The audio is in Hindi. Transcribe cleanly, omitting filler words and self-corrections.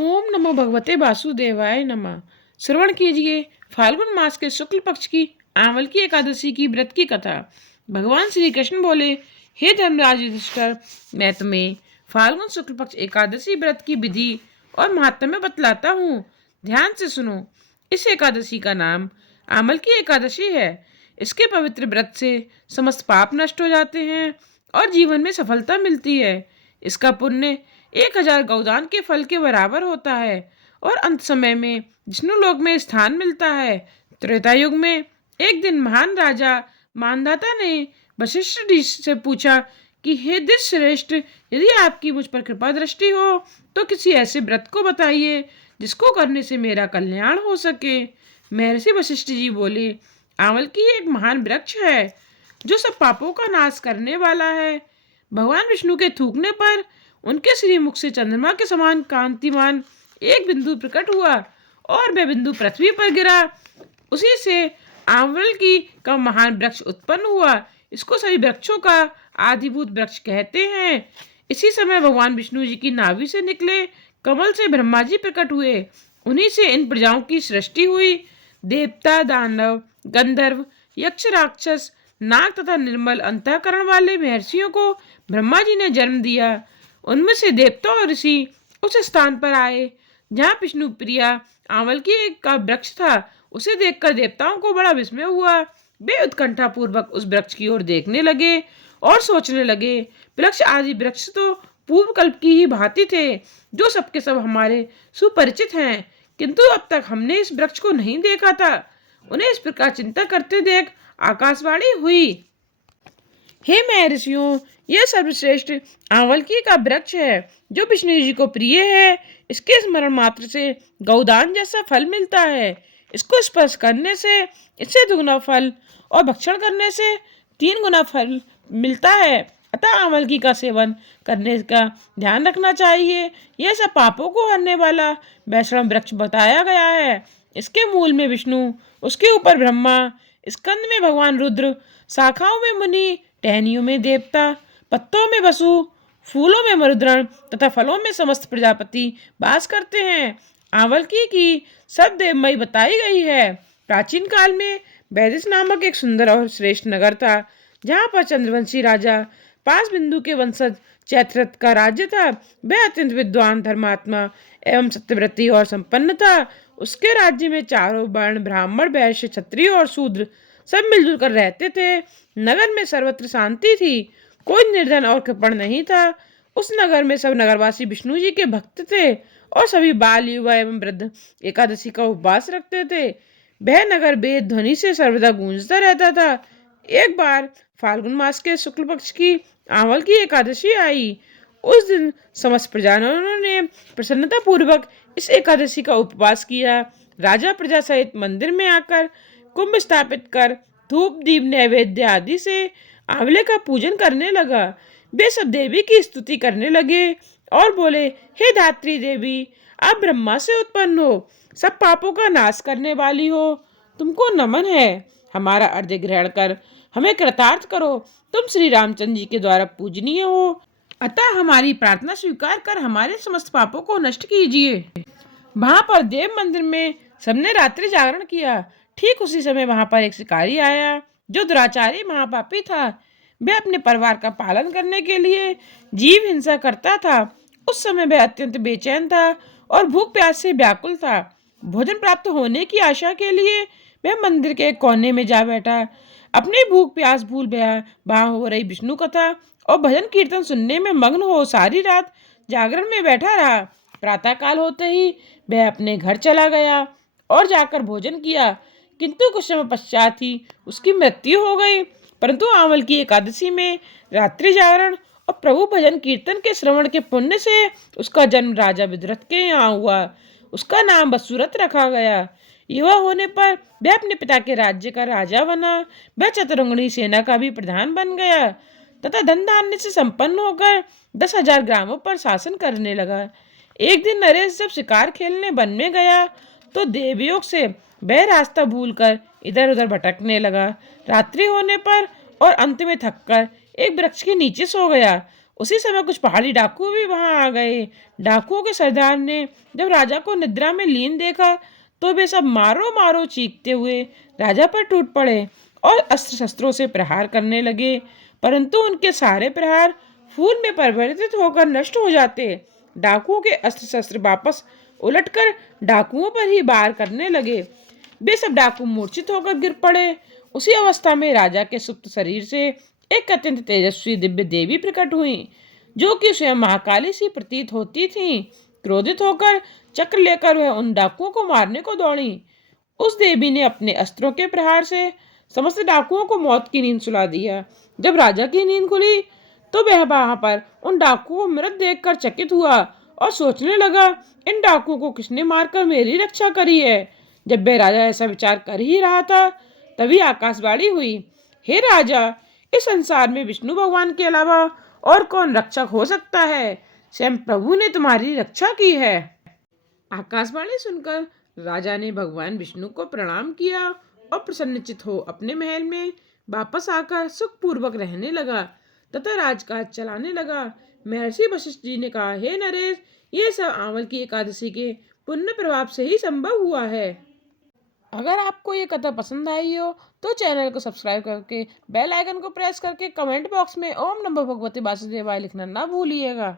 ओम नमो भगवते वासुदेवाय नमः। श्रवण कीजिए फाल्गुन मास के शुक्ल पक्ष की आंवल की एकादशी की व्रत की कथा। भगवान श्री कृष्ण बोले, हे धर्मराज युधिष्ठिर, मैं तुम्हें फाल्गुन शुक्ल पक्ष एकादशी व्रत की विधि और महात्म्य बतलाता हूँ। ध्यान से सुनो। इस एकादशी का नाम आंवल की एकादशी है। इसके पवित्र व्रत से समस्त पाप नष्ट हो जाते हैं और जीवन में सफलता मिलती है। इसका पुण्य 1000 गौदान के फल के बराबर होता है और अंत समय में विष्णु लोक में स्थान मिलता है। त्रेता युग में एक दिन महान राजा मानधाता ने वशिष्ठ ऋषि से पूछा कि हे दिश श्रेष्ठ, यदि आपकी मुझ पर कृपा दृष्टि हो तो किसी ऐसे व्रत को बताइए जिसको करने से मेरा कल्याण हो सके। महर्षि वशिष्ठ जी बोले, आंवल की एक महान वृक्ष है जो सब पापों का नाश करने वाला है। भगवान विष्णु के थूकने पर उनके श्रीमुख से चंद्रमा के समान कांतिमान एक बिंदु प्रकट हुआ और वह बिंदु पृथ्वी पर गिरा। उसी से आंवल की का महान वृक्ष उत्पन्न हुआ। इसको सभी वृक्षों का आदिभूत वृक्ष कहते हैं। इसी समय भगवान विष्णु जी की नाभि से निकले कमल से ब्रह्मा जी प्रकट हुए। उन्हीं से इन प्रजाओं की सृष्टि हुई। देवता, दानव, गंधर्व, यक्ष, राक्षस, नाग तथा निर्मल अंतःकरण वाले महर्षियों को ब्रह्मा जी ने जन्म दिया। उनमें से देवता और ऋषि उस स्थान पर आए जहाँ विष्णु प्रिया आंवल की एक का वृक्ष था। उसे देखकर देवताओं को बड़ा विस्मय हुआ। वे उत्कंठा पूर्वक उस वृक्ष की ओर देखने लगे और सोचने लगे, वृक्ष आदि वृक्ष तो पूर्व कल्प की ही भांति थे जो सबके सब हमारे सुपरिचित हैं, किंतु अब तक हमने इस वृक्ष को नहीं देखा था। उन्हें इस प्रकार चिंता करते देख आकाशवाणी हुई, हे महर्षियों, यह सर्वश्रेष्ठ आंवल की का वृक्ष है जो विष्णु जी को प्रिय है। इसके स्मरण मात्र से गौदान जैसा फल मिलता है। इसको स्पर्श करने से इससे दुगुना फल और भक्षण करने से 3 गुना फल मिलता है। अतः आंवल की का सेवन करने का ध्यान रखना चाहिए। यह सब पापों को हरने वाला वैष्णव वृक्ष बताया गया है। इसके मूल में विष्णु, उसके ऊपर ब्रह्मा, स्कंद में भगवान रुद्र, शाखाओं में मुनि, टहनियों में देवता, पत्तों में वसु, फूलों में मरुद्गण तथा फलों में समस्त प्रजापति वास करते हैं। आंवल की सब देवमयी बताई गई है। प्राचीन काल में वैदिश नामक एक सुंदर और श्रेष्ठ नगर था जहाँ पर चंद्रवंशी राजा पास बिंदु के वंशज चैत्ररथ का राज्य था। वह अत्यंत विद्वान, धर्मात्मा एवं सत्यव्रती और संपन्न था। उसके राज्य में चारों वर्ण, ब्राह्मण, वैश्य, क्षत्रिय और शूद्र सब मिलजुल कर रहते थे। नगर में सर्वत्र शांति थी, कोई निर्धन और कृपण नहीं था। उस नगर में सब नगरवासी विष्णु जी के भक्त थे और सभी बाल, युवा एवं वृद्ध एकादशी का उपवास रखते थे। वह नगर वेद ध्वनि से सर्वदा गूंजता रहता था। एक बार फाल्गुन मास के शुक्ल पक्ष की आंवल की एकादशी आई। उस दिन समस्त प्रजाजनों ने प्रसन्नता पूर्वक इस एकादशी का उपवास किया। राजा प्रजा सहित मंदिर में आकर कुंभ स्थापित कर धूप, दीप, नैवेद्य आदि से आंवले का पूजन करने लगा। वे सब देवी की स्तुति करने लगे और बोले, हे धात्री देवी, आप ब्रह्मा से उत्पन्न हो, सब पापों का नाश करने वाली हो, तुमको नमन है। हमारा अर्घ्य ग्रहण कर हमें कृतार्थ करो। तुम श्री रामचंद्र जी के द्वारा पूजनीय हो, अतः हमारी प्रार्थना स्वीकार कर हमारे समस्त पापों को नष्ट कीजिए। वहां पर देव मंदिर में सबने रात्रि जागरण किया। ठीक उसी समय वहां पर एक शिकारी आया जो दुराचारी महापापी था। वह अपने परिवार का पालन करने के लिए जीव हिंसा करता था। उस समय वह अत्यंत बेचैन था और भूख प्यास से व्याकुल था। भोजन प्राप्त होने की आशा के लिए वह मंदिर के कोने में जा बैठा। अपनी भूख प्यास भूल गया। वहां हो रही विष्णु कथा और भजन कीर्तन सुनने में मग्न हो सारी रात जागरण में बैठा रहा। प्रातःकाल होते ही वह अपने घर चला गया और जाकर भोजन किया, किंतु कुछ समय पश्चात ही उसकी मृत्यु हो गई। परंतु आंवल की एकादशी में रात्रि जागरण और प्रभु भजन कीर्तन के श्रवण के पुण्य से उसका जन्म राजा विदुरथ के यहाँ हुआ। उसका नाम वसुरथ रखा गया। युवा होने पर वह अपने पिता के राज्य का राजा बना। वह चतुरंगनी सेना का भी प्रधान बन गया तथा धन धान्य से संपन्न होकर 10,000 ग्रामों पर शासन करने लगा। एक दिन नरेश जब शिकार खेलने वन में गया तो देवयोग से वह रास्ता भूलकर इधर उधर भटकने लगा। रात्रि होने पर और अंत में थककर एक वृक्ष के नीचे सो गया। उसी समय कुछ पहाड़ी डाकू भी वहां आ गए। डाकुओं के सरदार ने जब राजा को निद्रा में लीन देखा तो वे सब मारो मारो चीखते हुए राजा पर टूट पड़े और अस्त्र शस्त्रों से प्रहार करने लगे, परंतु उनके सारे प्रहार फूल में परिवर्तित होकर नष्ट हो जाते। डाकुओं के अस्त्र शस्त्र वापस उलटकर डाकुओं पर ही वार करने लगे। वे सब डाकू मूर्छित होकर गिर पड़े। उसी अवस्था में राजा के सुप्त शरीर से एक अत्यंत तेजस्वी दिव्य देवी प्रकट हुई, जो कि स्वयं महाकाली सी प्रतीत होती थी। क्रोधित होकर चक्र लेकर वह उन डाकुओं को मारने को दौड़ी। उस देवी ने अपने अस्त्रों के प्रहार से समस्त डाकुओं को मौत की नींद सुला दिया। जब राजा की नींद खुली तो वह वहां पर उन डाकुओं को मृत देखकर चकित हुआ और सोचने लगा, इन डाकुओं को किसने मारकर मेरी रक्षा करी है। जब वह राजा ऐसा विचार कर ही रहा था तभी आकाशवाणी हुई, हे राजा, इस संसार में विष्णु भगवान के अलावा और कौन रक्षक हो सकता है। स्वयं प्रभु ने तुम्हारी रक्षा की है। आकाशवाणी सुनकर राजा ने भगवान विष्णु को प्रणाम किया और प्रसन्नचित हो अपने महल में वापस आकर सुखपूर्वक रहने लगा तथा राजकाज चलाने लगा। महर्षि वशिष्ठ जी ने कहा, हे नरेश, ये सब आंवल की एकादशी के पुण्य प्रभाव से ही संभव हुआ है। अगर आपको ये कथा पसंद आई हो तो चैनल को सब्सक्राइब करके बेल आइकन को प्रेस करके कमेंट बॉक्स में ओम नमो भगवते वासुदेवाय लिखना ना भूलिएगा।